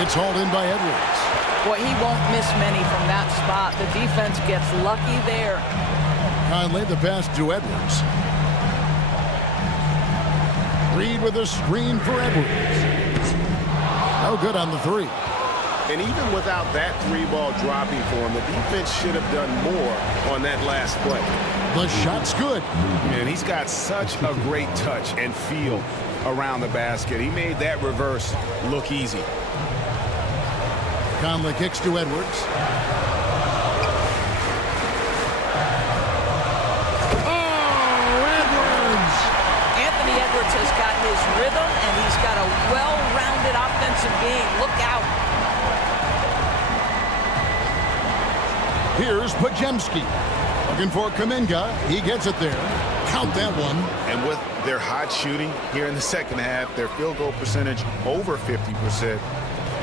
It's hauled in by Edwards. Boy, he won't miss many from that spot. The defense gets lucky there. Conley, the pass to Edwards. Reed with a screen for Edwards. No good on the three. And even without that three-ball dropping for him, the defense should have done more on that last play. The shot's good. And he's got such a great touch and feel around the basket. He made that reverse look easy. Conley kicks to Edwards. Oh, Edwards! Anthony Edwards has got his rhythm, and he's got a well-rounded offensive game. Look out. Here's Podziemski. Looking for Kuminga. He gets it there. Count that one. And with their hot shooting here in the second half, their field goal percentage over 50%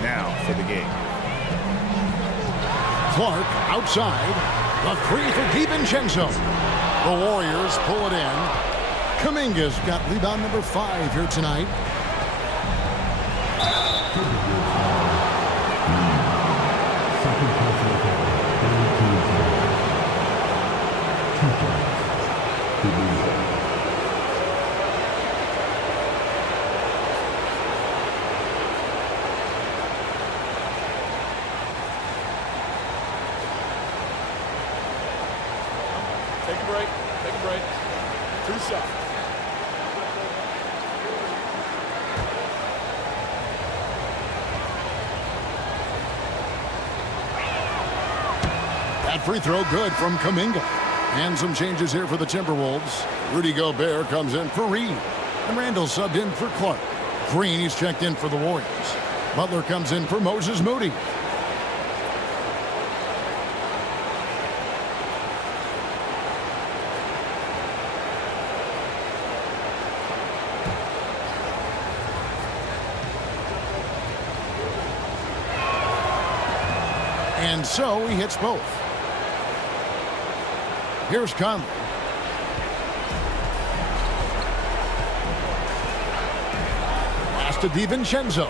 now for the game. Clark outside. The three for DiVincenzo. The Warriors pull it in. Kuminga's got rebound number 5 here tonight. Take a break. Take a break. 2 shots. That free throw good from Kuminga. And some changes here for the Timberwolves. Rudy Gobert comes in for Reed. And Randall subbed in for Clark. Green, he's checked in for the Warriors. Butler comes in for Moses Moody. And so he hits both. Here's Conley. Pass to DiVincenzo.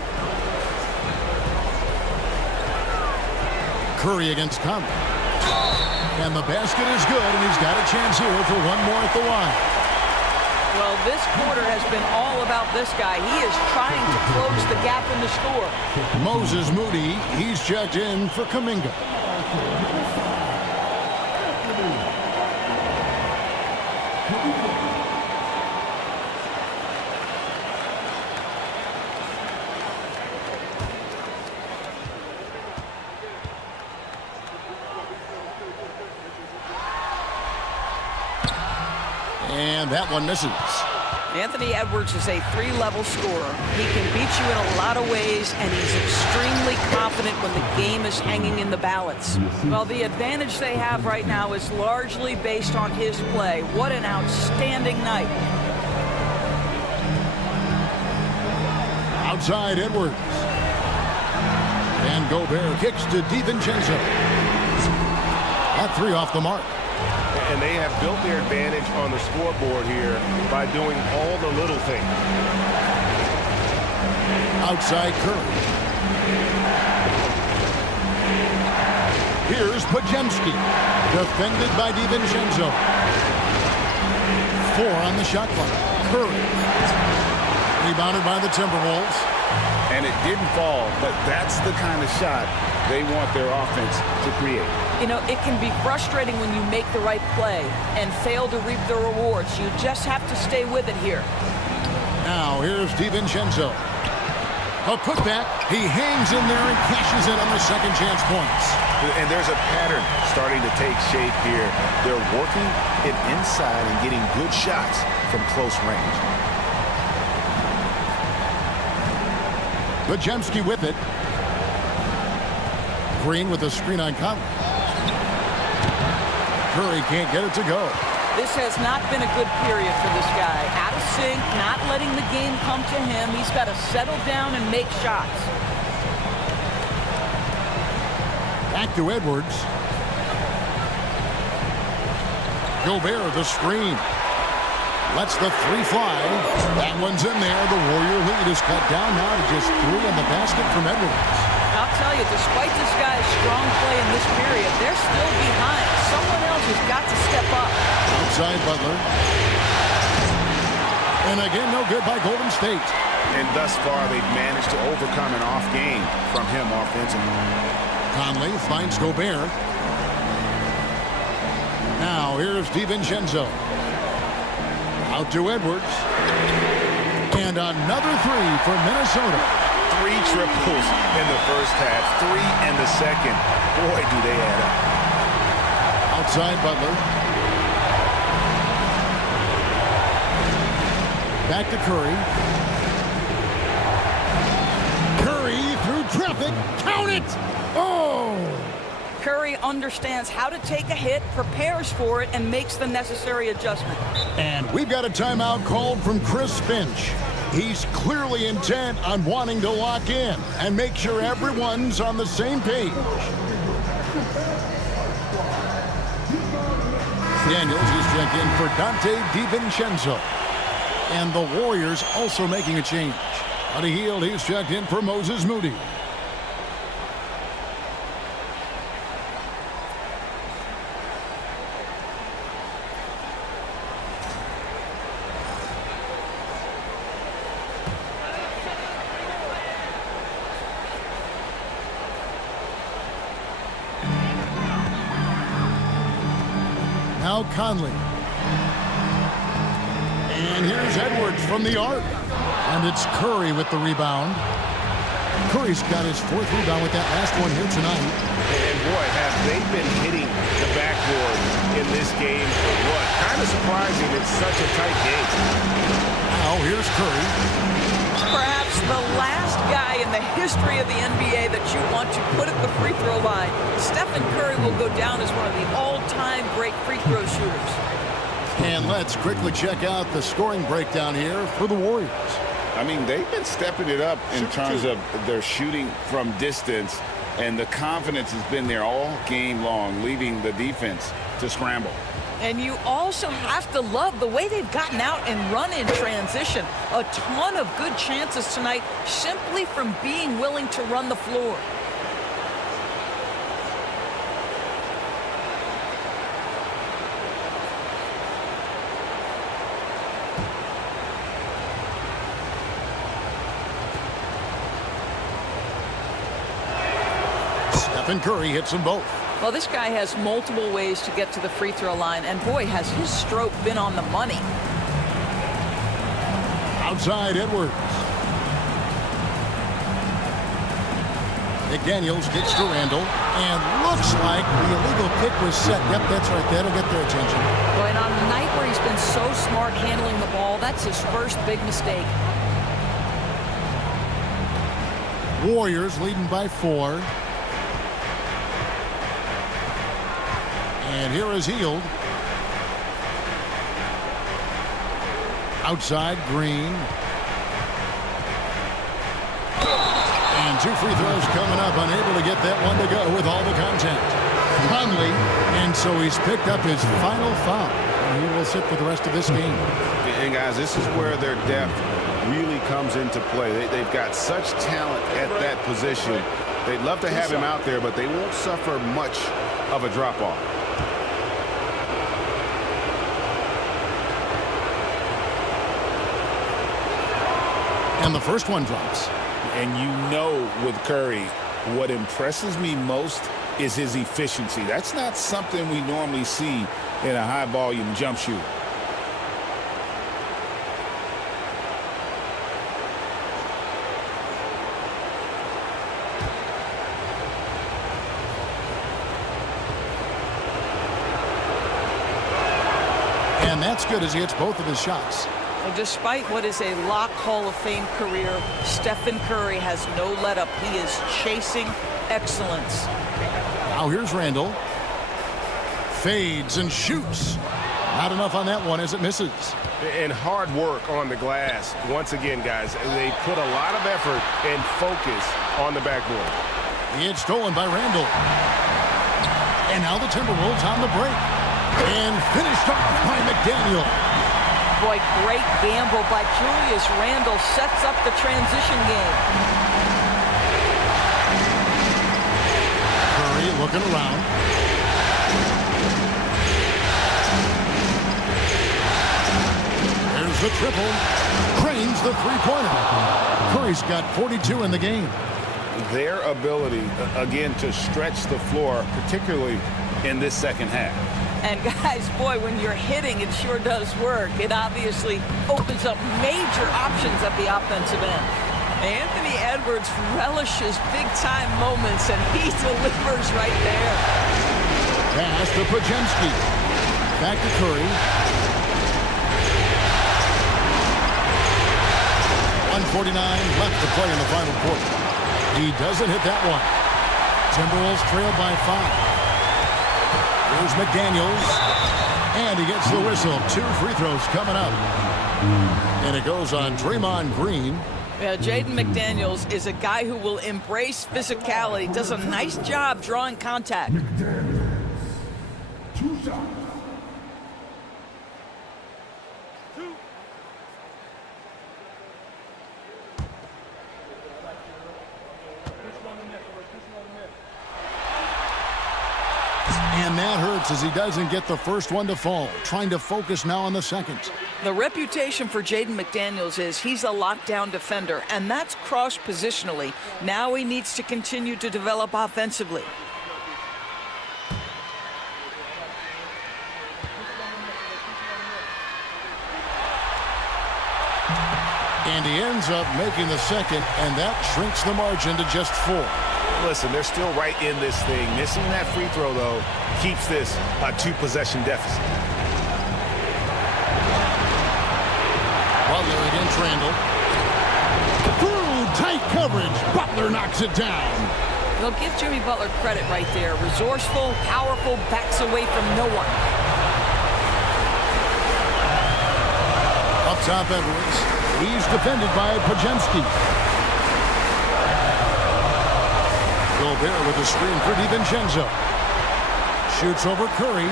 Curry against Conley. And the basket is good, and he's got a chance here for one more at the line. Well, this quarter has been all about this guy. He is trying to close the gap in the score. Moses Moody, he's checked in for Kuminga. And that one misses. Anthony Edwards is a 3-level scorer. He can beat you in a lot of ways, and he's extremely confident when the game is hanging in the balance. Well, the advantage they have right now is largely based on his play. What an outstanding night. Outside Edwards. And Gobert kicks to DiVincenzo. That three off the mark. And they have built their advantage on the scoreboard here by doing all the little things. Outside Curry. Here's Podziemski. Defended by DiVincenzo. 4 on the shot clock. Curry. Rebounded by the Timberwolves. And it didn't fall, but that's the kind of shot they want their offense to create. You know, it can be frustrating when you make the right play and fail to reap the rewards. You just have to stay with it here. Now, here's DiVincenzo. A putback. He hangs in there and cashes in on the second chance points. And there's a pattern starting to take shape here. They're working it inside and getting good shots from close range. Podziemski with it. Green with a screen on Conley. Curry can't get it to go. This has not been a good period for this guy. Out of sync, not letting the game come to him. He's got to settle down and make shots. Back to Edwards. Gobert, the screen. Lets the three fly. That one's in there. The Warrior lead is cut down now to just 3 in the basket from Edwards. tell you, despite this guy's strong play in this period, they're still behind. Someone else has got to step up. Outside Butler. And again, no good by Golden State. And thus far, they've managed to overcome an off game from him offensively. Conley finds Gobert. Now here's DiVincenzo. Out to Edwards. And another three for Minnesota. 3 triples in the first half, 3 in the second. Boy, do they add up. Outside Butler. Back to Curry. Curry through traffic. Count it! Oh! Curry understands how to take a hit, prepares for it, and makes the necessary adjustment. And we've got a timeout called from Chris Finch. He's clearly intent on wanting to lock in and make sure everyone's on the same page. Daniels is checked in for Dante DiVincenzo. And the Warriors also making a change. Buddy Hield, he's checked in for Moses Moody. Now Conley. And here's Edwards from the arc. And it's Curry with the rebound. Curry's got his 4th rebound with that last one here tonight. And boy, have they been hitting the backboard in this game for what? Kind of surprising it's such a tight game. Now here's Curry. Perhaps the last guy in the history of the NBA that you want to put at the free throw line. Stephen Curry will go down as one of the all-time great free throw shooters. And let's quickly check out the scoring breakdown here for the Warriors. I mean, they've been stepping it up in terms of their shooting from distance, and the confidence has been there all game long, leaving the defense to scramble. And you also have to love the way they've gotten out and run in transition. A ton of good chances tonight simply from being willing to run the floor. Stephen Curry hits them both. Well, this guy has multiple ways to get to the free throw line, and boy, has his stroke been on the money. Outside Edwards. McDaniels gets to Randall, and looks like the illegal kick was set. Yep, that's right. That'll get their attention. Boy, and on a night where he's been so smart handling the ball, that's his first big mistake. Warriors leading by 4. And here is Hield. Outside Green. And 2 free throws coming up. Unable to get that one to go with all the contact. Conley. And so he's picked up his final foul. And he will sit for the rest of this game. And guys, this is where their depth really comes into play. They've got such talent at that position. They'd love to have him out there, but they won't suffer much of a drop-off. And the first one drops. And you know with Curry, what impresses me most is his efficiency. That's not something we normally see in a high-volume jump shooter. And that's good as he hits both of his shots. And despite what is a lock Hall of Fame career, Stephen Curry has no let-up. He is chasing excellence. Now here's Randall. Fades and shoots. Not enough on that one as it misses. And hard work on the glass. Once again, guys, they put a lot of effort and focus on the backboard. It's stolen by Randall. And now the Timberwolves on the break. And finished off by McDaniel. Boy, great gamble by Julius Randle. Sets up the transition game. looking around. There's the triple. Cranes the three-pointer. Curry's got 42 in the game. Their ability, again, to stretch the floor, particularly in this second half. And guys, boy, when you're hitting, it sure does work. It obviously opens up major options at the offensive end. Anthony Edwards relishes big-time moments, and he delivers right there. Pass to Podziemski. Back to Curry. 1:49 left to play in the final quarter. He doesn't hit that one. Timberwolves trail by 5. Here's McDaniels. And he gets the whistle. 2 free throws coming up. And it goes on Draymond Green. Yeah, Jaden McDaniels is a guy who will embrace physicality. Does a nice job drawing contact. And that hurts as he doesn't get the first one to fall. Trying to focus now on the second. The reputation for Jaden McDaniels is he's a lockdown defender, and that's cross-positionally. Now he needs to continue to develop offensively. And he ends up making the second, and that shrinks the margin to just 4. Listen, they're still right in this thing. Missing that free throw, though, keeps this a 2-possession deficit. Butler against Randall. Through tight coverage. Butler knocks it down. They'll give Jimmy Butler credit right there. Resourceful, powerful, backs away from no one. Up top, Edwards. He's defended by Podziemski. Gobert with a screen for DiVincenzo. Shoots over Curry.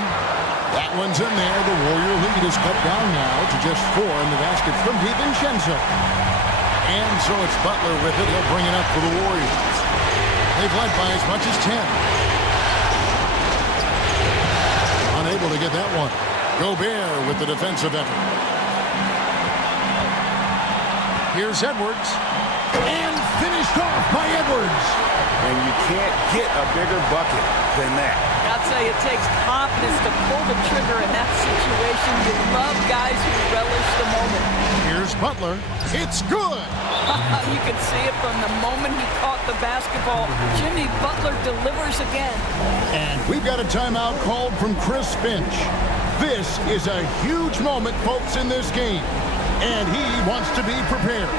That one's in there. The Warrior lead is cut down now to just 4 in the basket from DiVincenzo. And so it's Butler with it. He'll bring it up for the Warriors. They've led by as much as 10. Unable to get that one. Gobert with the defensive effort. Here's Edwards. And finished off by Edwards. And you can't get a bigger bucket than that. I'd say it takes confidence to pull the trigger in that situation. You love guys who relish the moment. Here's Butler. It's good. You can see it from the moment he caught the basketball. Jimmy Butler delivers again. And we've got a timeout called from Chris Finch. This is a huge moment, folks, in this game. And he wants to be prepared.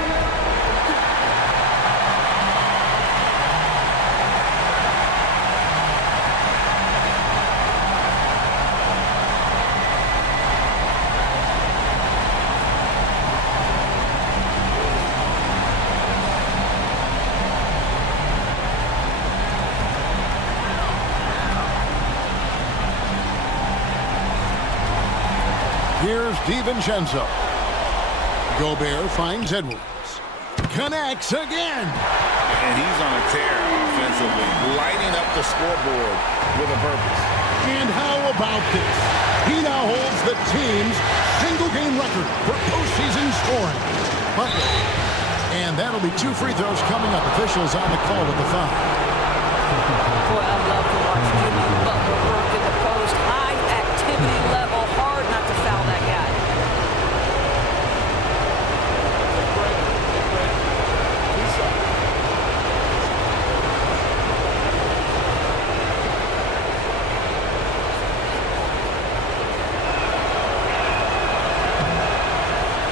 Here's DiVincenzo. Gobert finds Edwards. Connects again. And he's on a tear offensively, lighting up the scoreboard with a purpose. And how about this? He now holds the team's single-game record for postseason scoring. Butler. And that'll be 2 free throws coming up. Officials on the call with the foul. Boy, I love to watch Jimmy Butler work in the post. High activity level. Hard not to foul that guy.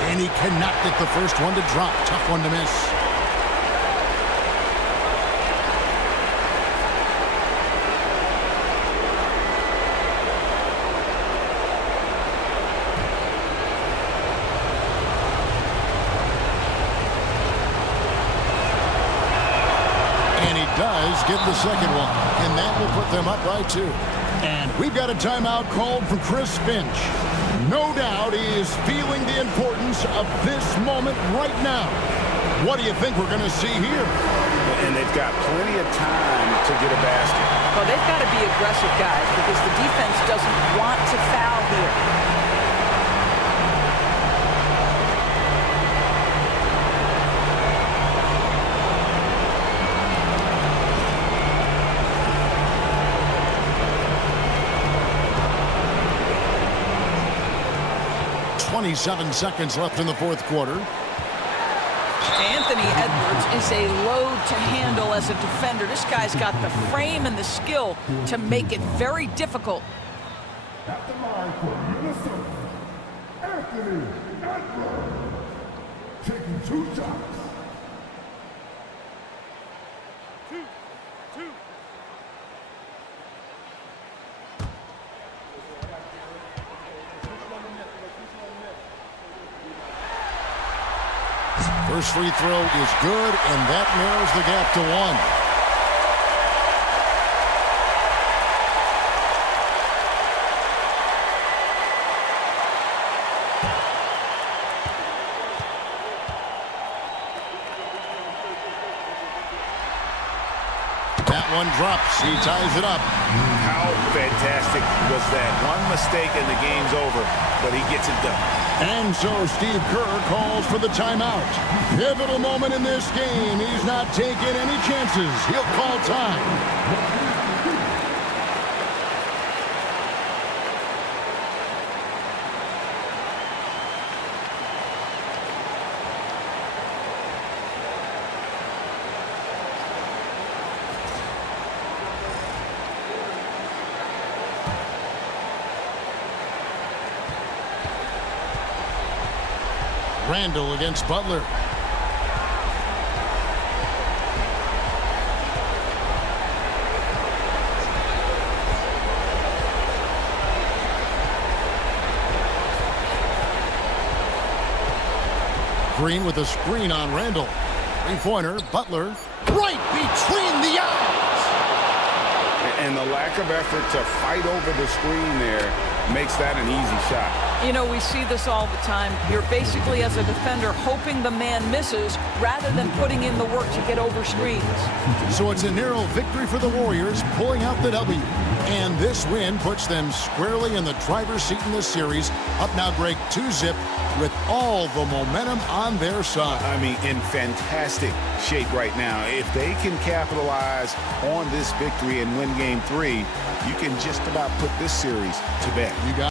And he cannot get the first one to drop. Tough one to miss. And he does get the second one. And that will put them up by 2. And we've got a timeout called from Chris Finch. No doubt he is feeling the importance of this moment right now. What do you think we're going to see here? And they've got plenty of time to get a basket. Well, they've got to be aggressive, guys, because the defense doesn't want to foul here. .27 seconds left in the fourth quarter. Anthony Edwards is a load to handle as a defender. This guy's got the frame and the skill to make it very difficult. At the line for Minnesota, Anthony Edwards, taking 2 shots. First free throw is good, and that narrows the gap to 1. That one drops. He ties it up. How fantastic was that? One mistake and the game's over, but he gets it done. And so Steve Kerr calls for the timeout. Pivotal moment in this game. He's not taking any chances. He'll call time. Randall against Butler. Green with a screen on Randall. Three-pointer, Butler, right between the eyes. And the lack of effort to fight over the screen there makes that an easy shot. You know, we see this all the time. You're basically, as a defender, hoping the man misses rather than putting in the work to get over screens. So it's a narrow victory for the Warriors, pulling out the W. And this win puts them squarely in the driver's seat in this series. Up now, Greg, 2-zip with all the momentum on their side. I mean, in fantastic shape right now. If they can capitalize on this victory and win Game 3, you can just about put this series to bed. You got